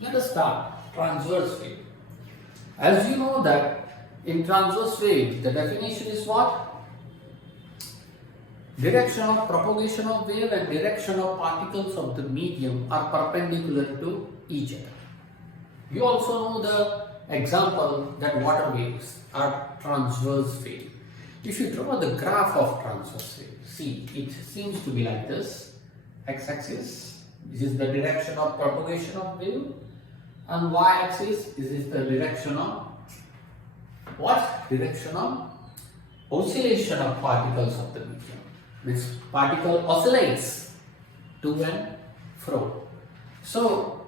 Let us start transverse wave. As you know that in transverse wave, the definition is what? Direction of propagation of wave and direction of particles of the medium are perpendicular to each other. You also know the example that water waves are transverse wave. If you draw the graph of transverse wave, see, it seems to be like this. X-axis, this is the direction of propagation of wave, and y-axis, this is the direction of what? Direction of oscillation of particles of the medium. This particle oscillates to and fro. So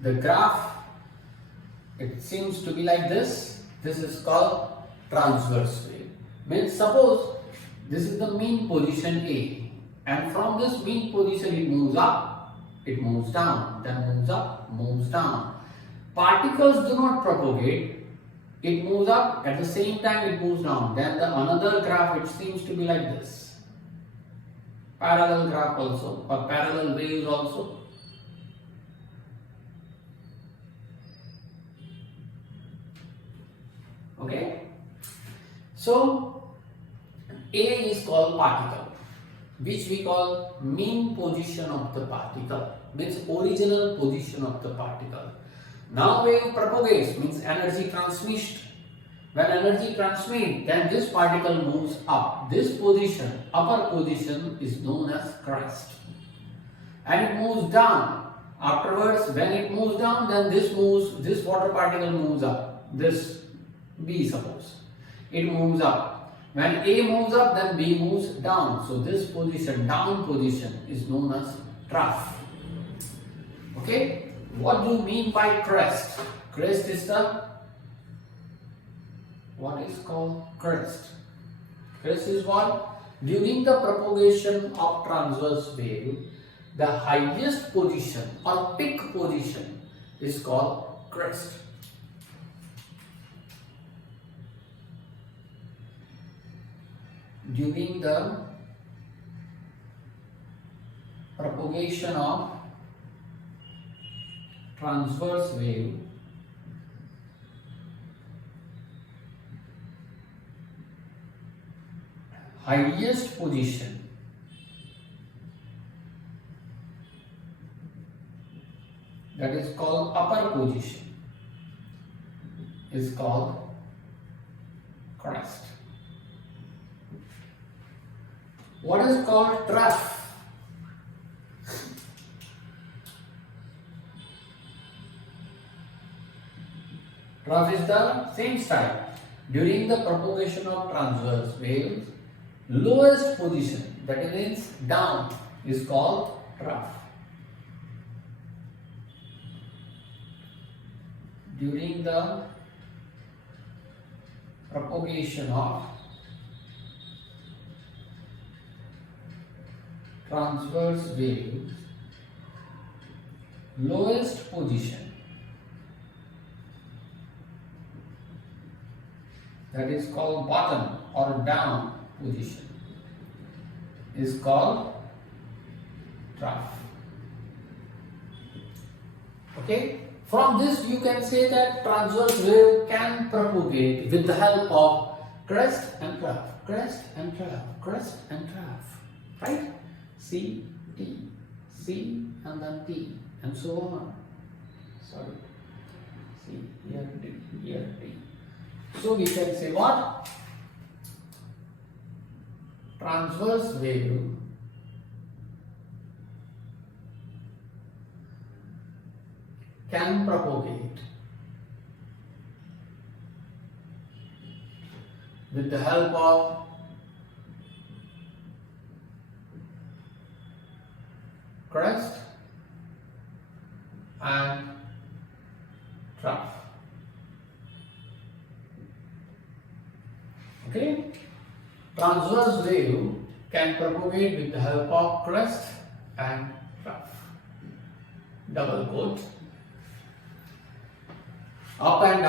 the graph, it seems to be like this. This is called transverse wave. Means suppose this is the mean position A, and from this mean position it moves up, it moves down, then moves up, moves down. Particles do not propagate. It moves up, at the same time it moves down. Then the another graph, it seems to be like this. Parallel graph also, or parallel waves also. Okay? So, A is called particle, which we call mean position of the particle, means original position of the particle. Now wave propagates, means energy transmission. When energy transmits, then this particle moves up. This position, upper position, is known as crest. And it moves down. Afterwards, when it moves down, then this water particle moves up. This B, suppose. It moves up. When A moves up, then B moves down. So this position, down position, is known as trough. Okay? What do you mean by crest? Crest is what is called crest. Crest is what? During the propagation of transverse wave, the highest position or peak position is called crest. During the propagation of transverse wave, highest position that is called upper position is called crest. What is called trough? Trough is the same style. During the propagation of transverse waves, lowest position, that means down, is called trough. During the propagation of transverse waves, lowest position, that is called bottom or down position, is called trough. Okay? From this you can say that transverse wave can propagate with the help of crest and trough, crest and trough, crest and trough. Right? C, T, C and then T and so on. Sorry. C, here T, here T. So we can say what? Transverse wave can propagate with the help of crest and trough. Okay? Transverse wave can propagate with the help of crest and trough. Double quote. Up and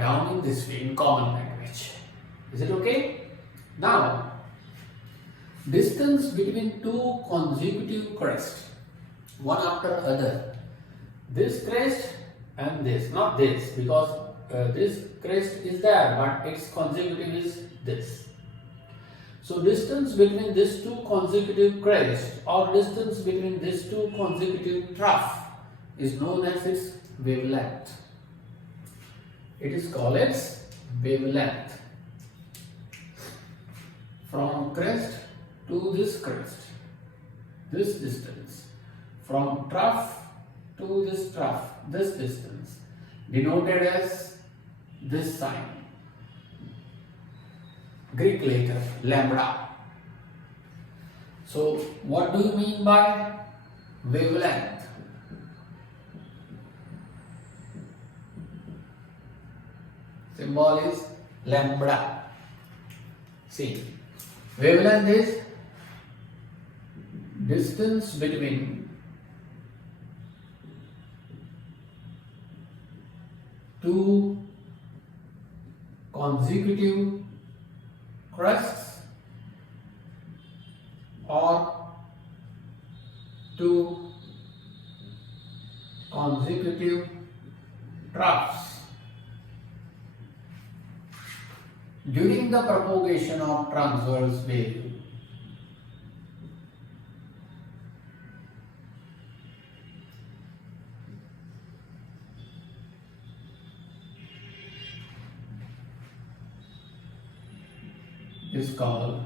down in this way, in common language. Is it okay? Now, distance between two consecutive crests, one after other, this crest and this, not this, because this crest is there, but its consecutive is this. So distance between these two consecutive crests or distance between these two consecutive trough is known as its wavelength. It is called its wavelength. From crest to this crest, this distance. From trough to this trough, this distance, denoted as this sign. Greek letter lambda. So what do you mean by wavelength? Symbol is lambda. See, wavelength is distance between two consecutive crests or two consecutive troughs during the propagation of transverse wave. Is called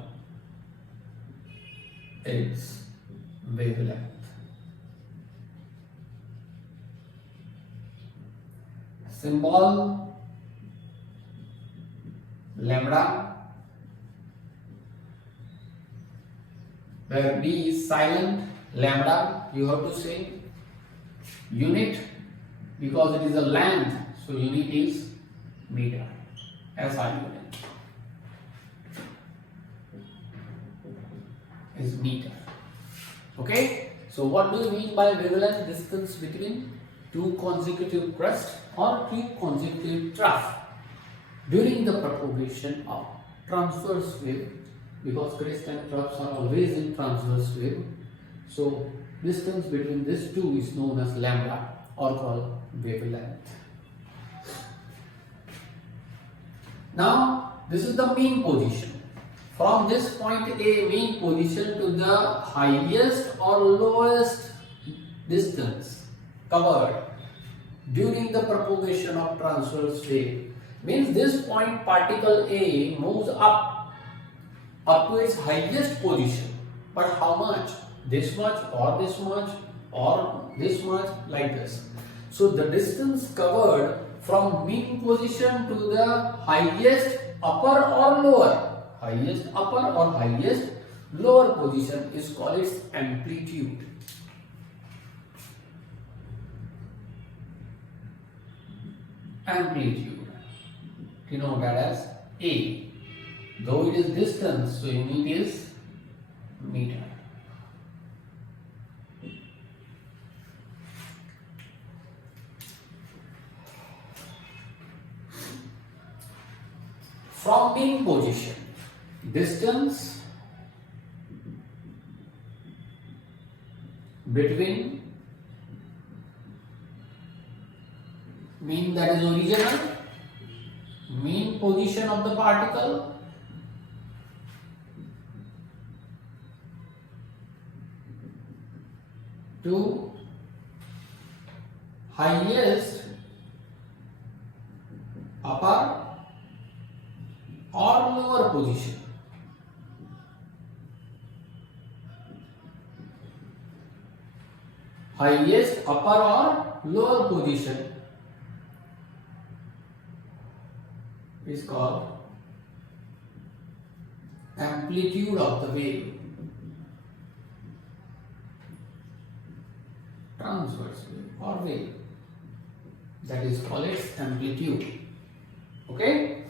its wavelength. Symbol lambda, where B is silent, lambda you have to say. Unit, because it is a length, so unit is meter, SI unit is meter. Okay, so what do you mean by wavelength? Distance between two consecutive crests or two consecutive trough during the propagation of transverse wave, because crest and troughs are always in transverse wave. So distance between these two is known as lambda or called wavelength. Now this is the mean position. From this point A, mean position to the highest or lowest distance covered during the propagation of transverse wave, means this point particle A moves up to its highest position. But how much? This much or this much or this much, like this. So the distance covered from mean position to the highest upper or lower, highest upper or highest lower position is called its amplitude. Amplitude denoted as A. Though it is distance, so unit is meter. From mean position, distance between mean, that is original, mean position of the particle to highest upper or lower position. Highest upper or lower position is called amplitude of the wave. Transverse wave or wave, that is called its amplitude. Okay.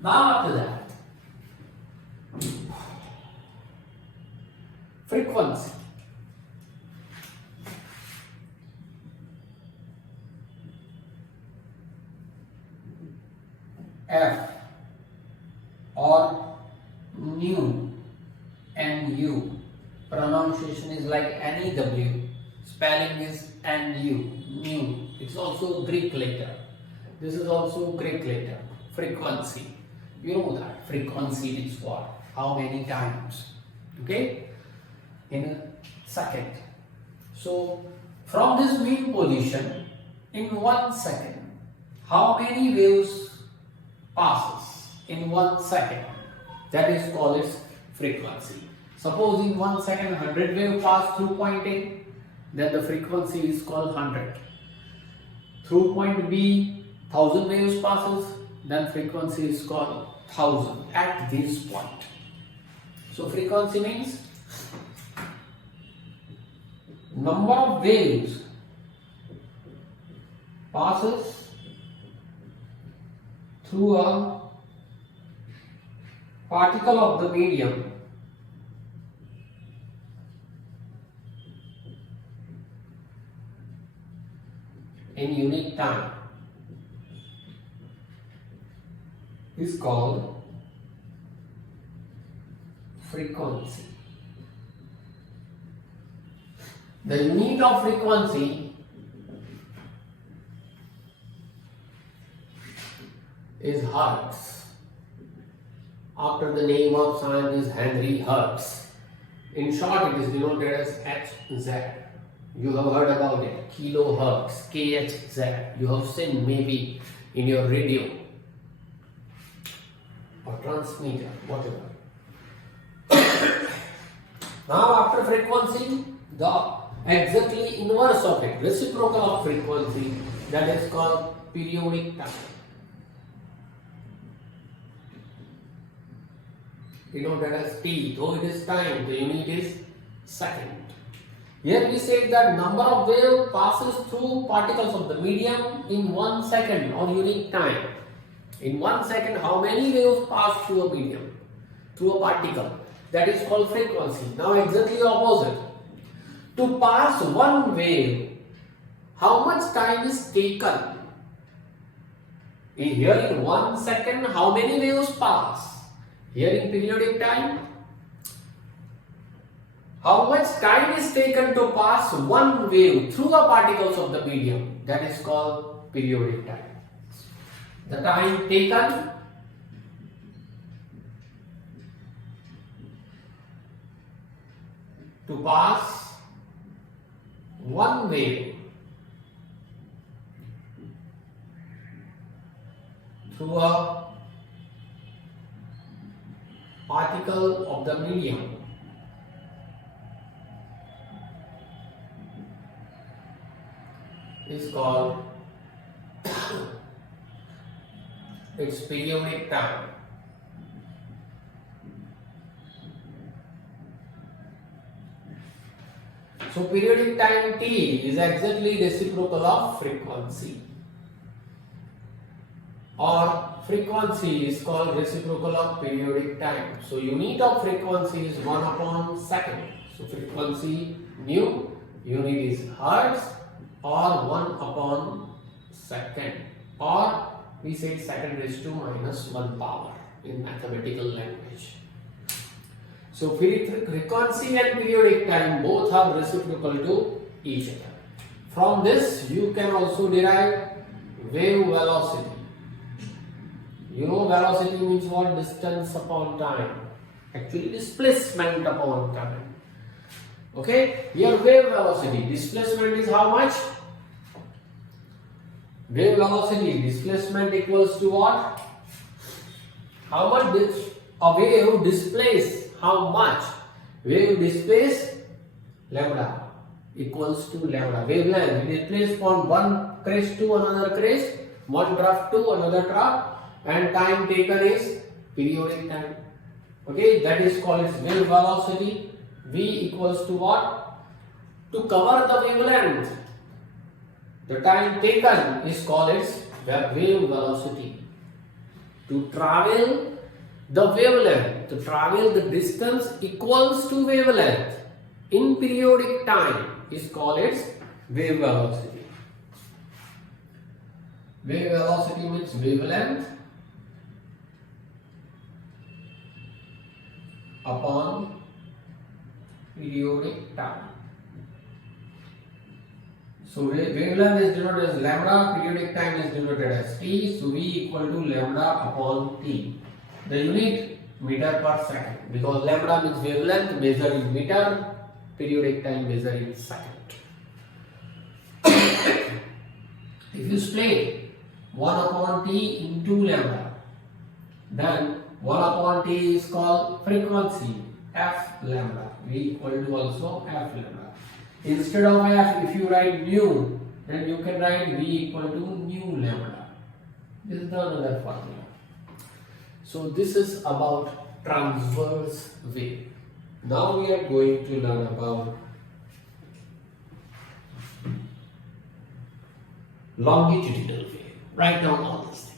Now after that, frequency. F or nu, NU, pronunciation is like NEW. Spelling is nu, nu. It's also Greek letter. This is also Greek letter. Frequency. You know that frequency is what? How many times? Okay? In a second. So from this mean position, in 1 second, how many waves passes in 1 second? That is called its frequency. Suppose in 1 second 100 waves pass through point A, then the frequency is called 100. Through point B, 1000 waves passes, then frequency is called 1000 at this point. So frequency means number of waves passes through a particle of the medium in unit time is called frequency. The unit of frequency is hertz. After the name of scientist Henry Hertz. In short, it is denoted as Hz. You have heard about it. Kilohertz, KHZ. You have seen maybe in your radio or transmitter, whatever. Now, after frequency, the exactly inverse of it, reciprocal of frequency, that is called periodic time. Denoted as T, though it is time, the unit is second. Here we say that number of waves passes through particles of the medium in 1 second or unit time. In 1 second, how many waves pass through a medium, through a particle? That is called frequency. Now exactly opposite. To pass one wave, how much time is taken? Here in 1 second, how many waves pass? Here in periodic time, how much time is taken to pass one wave through the particles of the medium? That is called periodic time. The time taken to pass one wave through a particle of the medium is called its periodic time. So periodic time T is exactly reciprocal of frequency, or frequency is called reciprocal of periodic time. So unit of frequency is 1 upon second. So frequency nu, unit is hertz, or 1 upon second, or we say second raised to minus 1 power in mathematical language. So frequency and periodic time both are reciprocal to each other. From this you can also derive wave velocity. You know velocity means what? Distance upon time. Actually displacement upon time. Okay, here wave velocity, displacement is how much? Wave velocity, displacement equals to what? How much a wave displaces? How much? Wave displace lambda equals to lambda. Wavelength displaced from one crest to another crest, one trough to another trough, and time taken is periodic time. Okay, that is called its wave velocity. V equals to what? To cover the wavelength, the time taken is called its wave velocity. To travel the wavelength, to travel the distance equals to wavelength in periodic time is called its wave velocity. Wave velocity means wavelength upon periodic time. So wavelength is denoted as lambda, periodic time is denoted as t. So V equal to lambda upon t. The unit meter per second, because lambda means wavelength measured in meter, periodic time measured in second. If you split 1 upon t into lambda, then 1 upon t is called frequency, f lambda. V equal to also f lambda. Instead of f, if you write nu, then you can write v equal to nu lambda. This is the another formula. So this is about transverse wave. Now we are going to learn about longitudinal wave. Write down all these things.